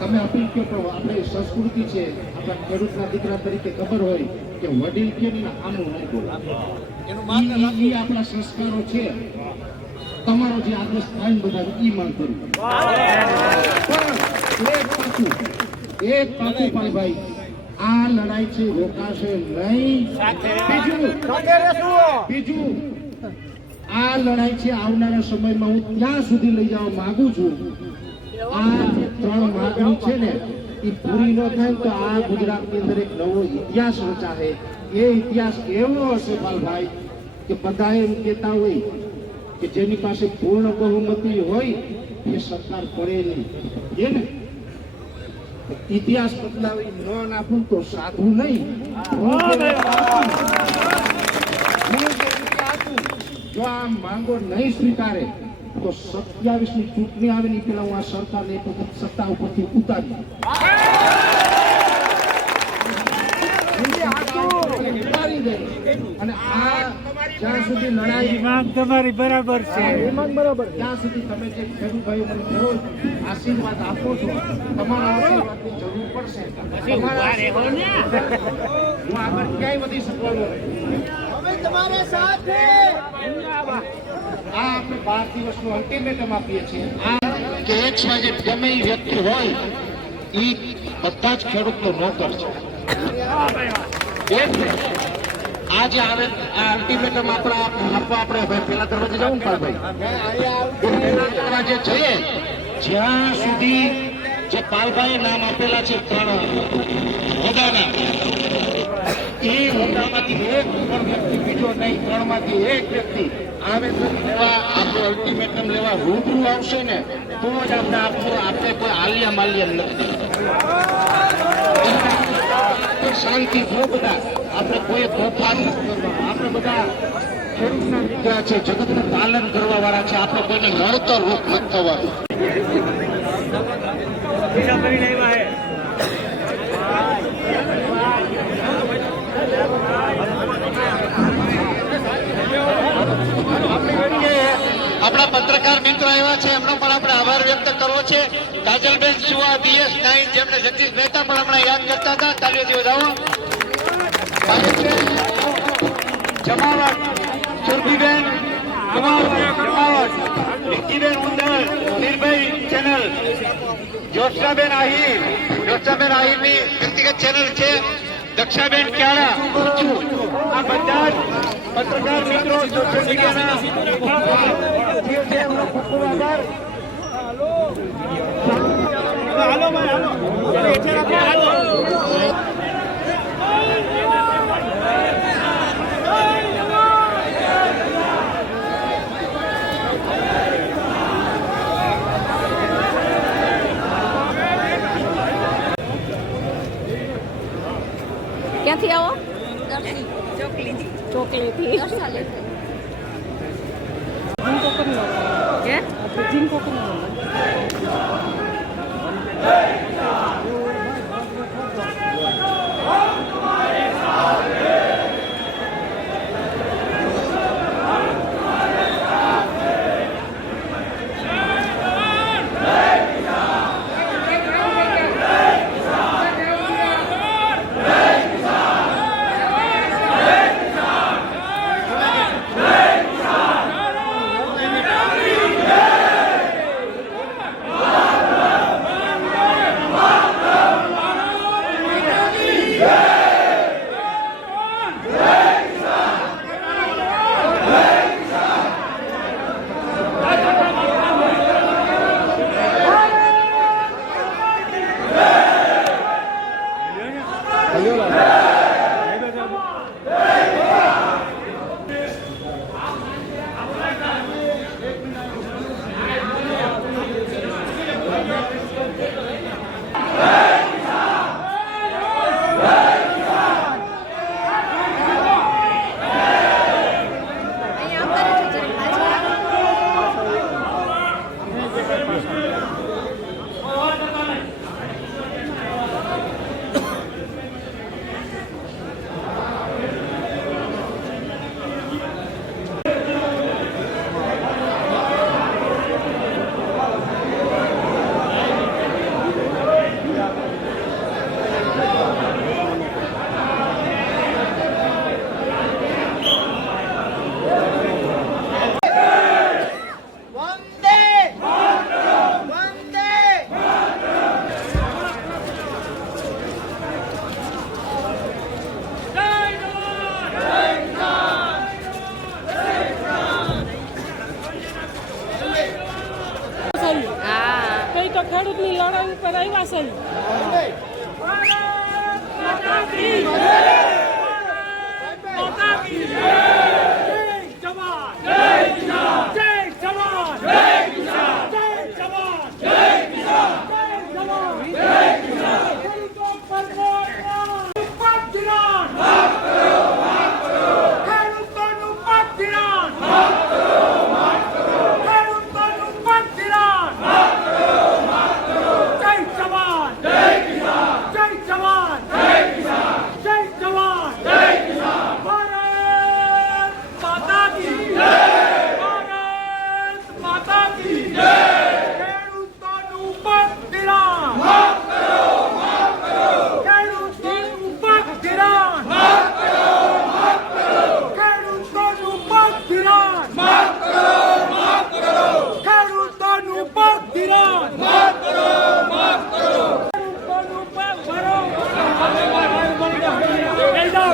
તમે અપીલ કે આપણી સંસ્કૃતિ છે, આપણા ખેડૂતના દીકરા તરીકે ખબર હોય કે વડીલ કે આનું નહીં બોલે, એ આપણા સંસ્કારો છે. તમારો જે આદેશ થાય ને બધા ઈ માન કર્યું. એક પાકું પાલભાઈ, આ લડાઈ છે રોકાશે નહીં. બીજું આ લડાઈ છે આવનારા સમયમાં હું ત્યાં સુધી લઈ જવા માંગુ છું. આ જે 3 માગણી છે ને એ પૂરી ન થાય તો આ ગુજરાતની અંદર એક નવો ઇતિહાસ રચાશે. એ ઇતિહાસ એવો હશે પાલભાઈ કે બધા એમ કહેતા હોય કે જેની પાસે પૂર્ણ બહુમતી હોય એ સરકાર પડે નહીં. ને ઇતિહાસ બદલાવી ન નાખું તો સાધું નહીં. જો આ માંગો નહીં સ્વીકારે તો 27ની ચૂંટણી આવે ને પેલા હું આ સરકારને એક વખત સત્તા ઉપરથી ઉતારી. અને આ જ્યાં સુધી લડાઈ તમારી બરાબર છે, ત્યાં સુધી તમે જે ખેડૂત ભાઈઓ મને દરરોજ આશીર્વાદ આપો છો, તમારા આશીર્વાદની જરૂર પડશે. હું આગળ ક્યાંય વધી શકવાનો તમારે સાથે. આ આપણે 12 દિવસનું અલ્ટિમેટમ આપીએ છીએ. આ કે XYZ ગમે એ વ્યક્તિ હોય એ બધા જ ખેડૂતનો નોકર છે. આજે આવે આ અલ્ટિમેટમ આપવા આપણે પેલા દરવાજે જવું ને પાલભાઈ જઈએ જ્યાં સુધી જે પાલભાઈ નામ આપેલા છે 3 હોદ્દાના, એ હોદ્દામાંથી એક પણ વ્યક્તિ બીજો નહીં, 3 માંથી એક વ્યક્તિ આવેદન લેવા આપણું અલ્ટિમેટમ લેવા રૂબરૂ આવશે ને તો જ આપણે કોઈ આલિયા માલિયા નથી. શાંતિ હો બધા, આપણે કોઈ તોફાન નથી કરવાનું. આપણે બધા ખેડૂતના દીકરા છે, જગતનું પાલન કરવા વાળા છે. આપણે કોઈને નડતર રૂપ નથી થવાનું. આપણા પત્રકાર મિત્રો આવ્યા છે, એમનો પણ આપણે આભાર વ્યક્ત કરવો છે. કાજલબેન સુવા, BS9, જેમને જગદીશ મહેતા પણ હમણાં યાદ કરતા હતા. તાલીઓથી વધાવો. જમાવટ, સુરભીબેન જમાવટ, વિક્કીબેન ઉંદર, નિર્ભય ચેનલ, જ્યોત્સાબેન આહિરની વ્યક્તિગત ચેનલ છે, દક્ષાબેન ક્યાડા. આ બધા જ પત્રકાર મિત્રો સોશિયલ મીડિયાના ક્યાંથી આવો? ચોકલેથી. પર આવ્યા છે માતા કી માતા કી જય જવાન જય કિસાન જય જવાન જય કિસાન જય જવાન જય કિસાન જય જવાન જય કિસાન ખેડૂતો પરમોના પાક ધિરાણ માફ કરો ખેડૂતોનું પાક ધિરાણ માફ કરો ખેડૂતોનું પાક ધિરાણ માફ કરો જય જવાન જય કિસાન જય જવાન જય કિસાન જય જવાન જય કિસાન ભારત માતા કી જય ભારત માતા કી જય ખેડૂતોનું પાક ધિરાણ માફ કરો ખેડૂતોનું પાક ધિરાણ માફ કરો ખેડૂતોનું પાક ધિરાણ માફ કરો ખેડૂતોનું પાક ધિરાણ માફ કરો ખેડૂતોનું પાક ભરો વેલડા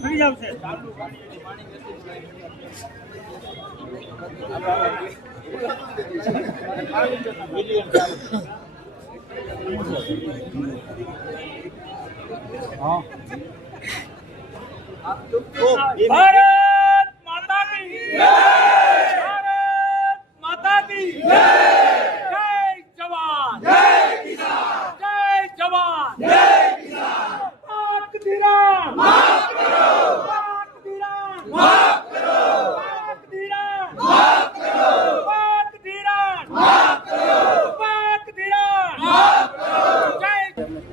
ફરી આવશે ભારત માતા કી જય ભારત માતા કી જય જય જવાન જય કિસાન જય જવાન જય કિસાન પાક ધિરાણ માફ કરો પાક ધિરાણ માફ કરો પાક ધિરાણ માફ કરો પાક ધિરાણ માફ કરો પાક ધિરાણ માફ કરો જય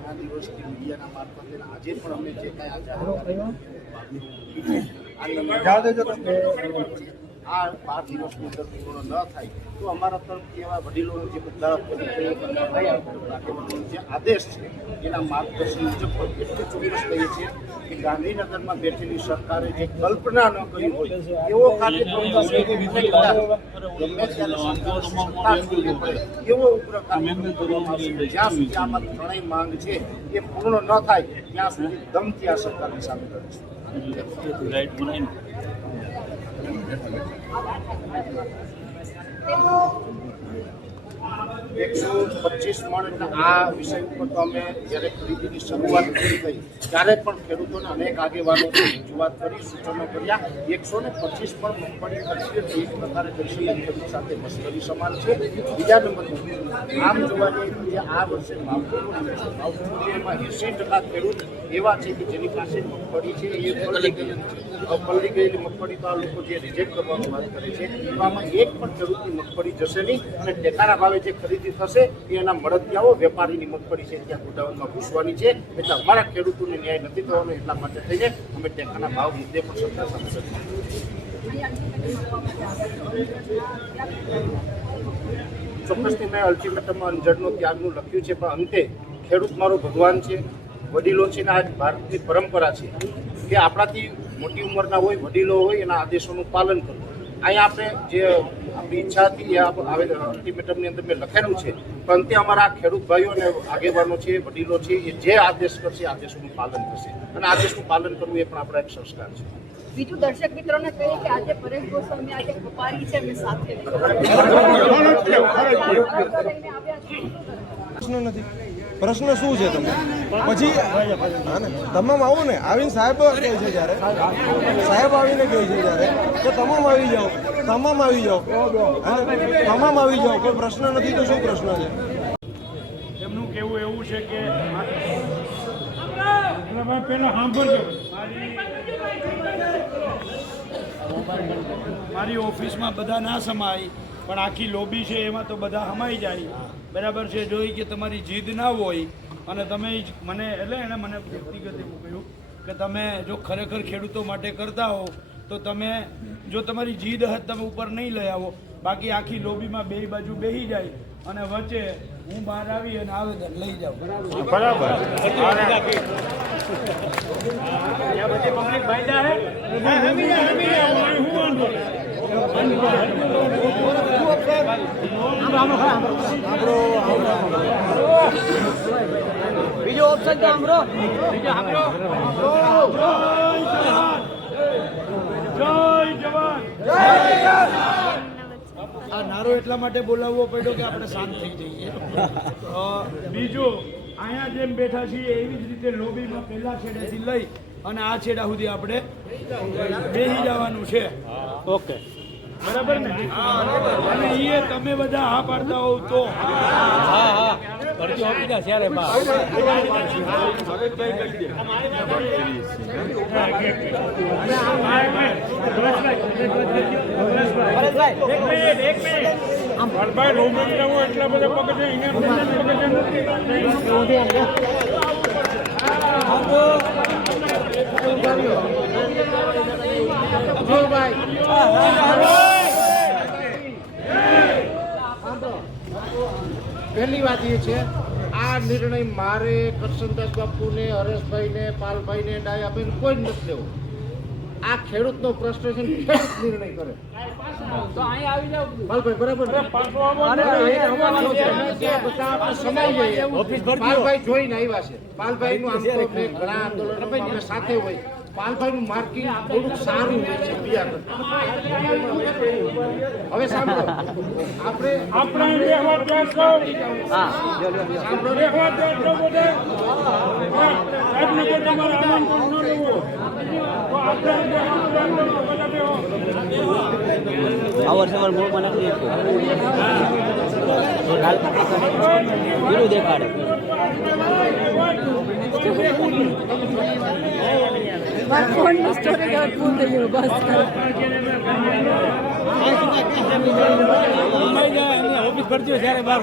આ દિવસની મીડિયાના મારફતે આજે પણ અમે જે કાંઈ આ 12 દિવસની અંદર પૂર્ણ ન થાય તો અમારા તરફથી એવા વડીલોનો જે બધા જે આદેશ છે એના માર્ગદર્શન મુજબ પણ એટલું ચોક્કસ કહીએ છીએ કે ગાંધીનગરમાં બેઠેલી સરકારે જે કલ્પના ન કરી હોય એવો કાર્યક્રમ ગમે ત્યારે સરકાર છોડવી પડે એવો ઉગ્ર કાર્યક્રમ કરવામાં આવશે. જ્યાં સુધી આમાં ત્રણેય માંગ છે એ પૂર્ણ ન થાય ત્યાં સુધી દમથી આ સરકારની સામે લડીશું. 125 મણ એટલે આ વિષય ઉપર તો અમે જ્યારે ખરીદીની શરૂઆત કરી ગઈ ત્યારે પણ ખેડૂતોને અનેક આગેવાનો રજૂઆત કરી સૂચનો કર્યા. 125 મણ મગફળી ખરીદીએ તો એક પ્રકારે કહી શકાય ખેડૂત સાથે મશ્કરી સમાન છે. બીજા નંબરનું આમ જોવા જઈએ જે આ વર્ષે માવઠું એમાં 80% ખેડૂત એવા છે કે જેની પાસે મગફળી છે એ પલળી ગયેલી છે. પલળી ગયેલી મગફળી તો આ લોકો જે રિજેક્ટ કરવાની વાત કરે છે તો આમાં એક પણ ખેડૂતની મગફળી જશે નહીં અને ટેકાના ભાવે જે ખરીદી થશે એ એના મળતિયાઓ વેપારીની મગફળી છે ત્યાં ગોડાઉનમાં ઘૂસવાની છે. એટલે અમારા ખેડૂતોને ન્યાય નથી થવાનો એટલા માટે થઈને અમે ટેકાના ભાવ મુદ્દે પણ સરકાર સામે ચોક્કસથી મેં અલ્ટિમેટમમાં અંજડનો ત્યાગનું લખ્યું છે, પણ અંતે ખેડૂત મારો ભગવાન છે, વડીલો છે ને આજ ભારતની પરંપરા છે કે આપણાથી મોટી ઉંમરના હોય વડીલો હોય એના આદેશોનું પાલન કરવું. અહીંયા આપણે જે આપણી ઈચ્છા હતી એ અલ્ટિમેટમની અંદર મેં લખેલું છે, પણ અંતે અમારા ખેડૂત ભાઈઓ અને આગેવાનો છે, વડીલો છે, એ જે આદેશ કરશે આદેશોનું પાલન થશે અને આદેશનું પાલન કરવું એ પણ આપણા એક સંસ્કાર છે. બીજું દર્શક મિત્રોને કહીએ કે આજે પરેશ ગોસ્વામી આજે કપારી છે અમે સાથે પ્રશ્ન નથી. પ્રશ્ન શું છે તમને પછી તમામ આવો ને આવીને સાહેબ કહે છે જ્યારે સાહેબ આવીને કહે છે ત્યારે કે તમામ આવી જાઓ, તમામ આવી જાઓ, તમામ આવી જાઓ, કોઈ પ્રશ્ન નથી તો શું પ્રશ્ન છે? એમનું કહેવું એવું છે કે પેલા સાંભળજો, મારી ઓફિસમાં બધા ના સમાય પણ આખી લોબી છે એમાં તો બધા સમાઈ જાય. બરાબર છે. જોઈ કે તમારી જીદ ના હોય અને તમે ઈ જ મને એટલે એણે મને વ્યક્તિગત એવું કહ્યું કે તમે જો ખરેખર ખેડૂતો માટે કરતા હો તો તમે જો તમારી જીદ હદ તમે ઉપર નહીં લઈ આવો, બાકી આખી લોબીમાં બે બાજુ બેસી જાય અને વચ્ચે હું બહાર આવી અને આવેદન લઈ જાઉં. બીજો ઓપ્શન તો સાંભળો. જય જવાન. આ નારો એટલા માટે બોલાવવો પડ્યો કે આપણે શાંત થઈ જઈએ. બીજું અહીંયા જેમ બેઠા છીએ એવી જ રીતે લોબીમાં પહેલા છેડેથી લઈ અને આ છેડા સુધી આપણે બેસી જવાનું છે. ઓકે. બરાબર ને? અને એ તમે બધા હા પાડતા હોવ તો પરચો આપી દે ત્યારે બા. પહેલી વાત એ છે, આ નિર્ણય મારે કરશનદાસ બાપુને, હરેશભાઈને, પાલભાઈને, ડાયાભાઈને કોઈ જ નથી લેવો. આ ખેડૂતનો પ્રશ્ન છે, ખેડૂત નિર્ણય કરે. તો અહીંયા આવી જાવ. પાલભાઈ બરાબર ને? બધા આપણે સમાઈ જઈએ. પાલભાઈ જોઈને આવ્યા છે. પાલભાઈનું આમ તો મેં ઘણા આંદોલનો અમે સાથે હોય. પાલભાઈનું માર્કિંગ થોડુંક સારું હોય છે બીજા કરતા. હવે સાંભળો, આ વર્ષે મારે મૂળમાં નથી દેખાડે. ફોનની સ્ટોરેજ પૂરું થઈ ગયું બસ. ઓફિસ ભરતી હોય ત્યારે બહાર